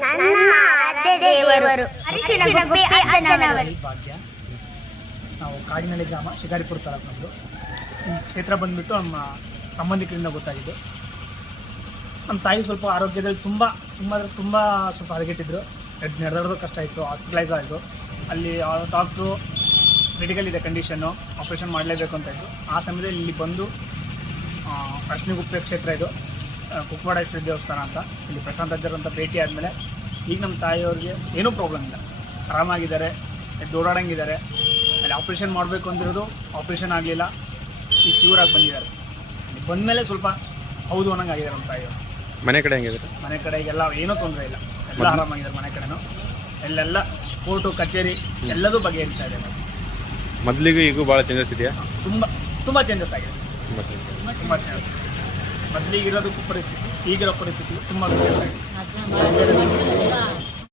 ನನ್ನ ಆರಾಧ್ಯ ದೇವರು ಅರಿಶಿಣಗುಪ್ಪೆ ಅಜ್ಜನವರು. ಭಾಗ್ಯ. ನಾವು ಕಾಡಿನಳ್ಳಿ ಗ್ರಾಮ, ಶಿಕಾರಿಪುರ ತಾಲೂಕು ನಮ್ಮದು. ಈ ಕ್ಷೇತ್ರ ಬಂದುಬಿಟ್ಟು ನಮ್ಮ ಸಂಬಂಧಿಕರಿಂದ ಗೊತ್ತಾಗಿದ್ದು. ನಮ್ಮ ತಾಯಿ ಸ್ವಲ್ಪ ಆರೋಗ್ಯದಲ್ಲಿ ತುಂಬ ಸ್ವಲ್ಪ ಹದಗೆಟ್ಟಿದ್ರು. ನಡೆದಾಡೋದು ಕಷ್ಟ ಇತ್ತು, ಹಾಸ್ಪಿಟಲೈಸ್ ಆಯಿತು. ಅಲ್ಲಿ ಡಾಕ್ಟ್ರು ಕ್ರಿಟಿಕಲ್ ಇದೆ ಕಂಡೀಷನ್ನು, ಆಪ್ರೇಷನ್ ಮಾಡಲೇಬೇಕು ಅಂತ ಇತ್ತು. ಆ ಸಮಯದಲ್ಲಿ ಇಲ್ಲಿ ಬಂದು ಅರಿಶಿಣಗುಪ್ಪೆ ಕ್ಷೇತ್ರ ಇದು, ಕುಕ್ಕವಾಡೇಶ್ವರಿ ದೇವಸ್ಥಾನ ಅಂತ, ಇಲ್ಲಿ ಪ್ರಶಾಂತ್ ಅಜ್ಜರ್ ಅಂತ ಭೇಟಿ ಆದಮೇಲೆ ಈಗ ನಮ್ಮ ತಾಯಿಯವ್ರಿಗೆ ಏನೂ ಪ್ರಾಬ್ಲಮ್ ಇಲ್ಲ, ಆರಾಮಾಗಿದ್ದಾರೆ, ಓಡಾಡಂಗಿದ್ದಾರೆ. ಅಲ್ಲಿ ಆಪ್ರೇಷನ್ ಮಾಡಬೇಕು ಅಂದಿರೋದು ಆಪ್ರೇಷನ್ ಆಗಲಿಲ್ಲ, ಈಗ ಕ್ಯೂರ್ ಆಗಿ ಬಂದಿದ್ದಾರೆ. ಇಲ್ಲಿ ಬಂದಮೇಲೆ ಸ್ವಲ್ಪ ಹೌದು ಅನ್ನಂಗಾಗಿದ್ದಾರೆ ನಮ್ಮ ತಾಯಿಯವರು. ಮನೆ ಕಡೆ ಹೆಂಗಿದ್ದಾರೆ? ಮನೆ ಕಡೆಗೆಲ್ಲ ಏನೂ ತೊಂದರೆ ಇಲ್ಲ, ಎಲ್ಲ ಆರಾಮಾಗಿದ್ದಾರೆ. ಮನೆ ಕಡೆನೂ ಎಲ್ಲೆಲ್ಲ ಕೋರ್ಟು ಕಚೇರಿ ಎಲ್ಲದೂ ಬಗೆಹರಿತಾ ಇದೆ. ಮೊದಲಿಗೂ ಈಗೂ ಭಾಳ ಚೇಂಜಸ್ ಇದೆಯಾ? ತುಂಬ ಚೇಂಜಸ್ ಆಗಿದೆ, ತುಂಬ ಚೇಂಜಸ್. ಮೊದಲಿಗಿರೋದಕ್ಕೂ ಪರಿಸ್ಥಿತಿ ಈಗಿರೋ ಪರಿಸ್ಥಿತಿ ತುಂಬ ವ್ಯತ್ಯಾಸ ಆಗಿದೆ.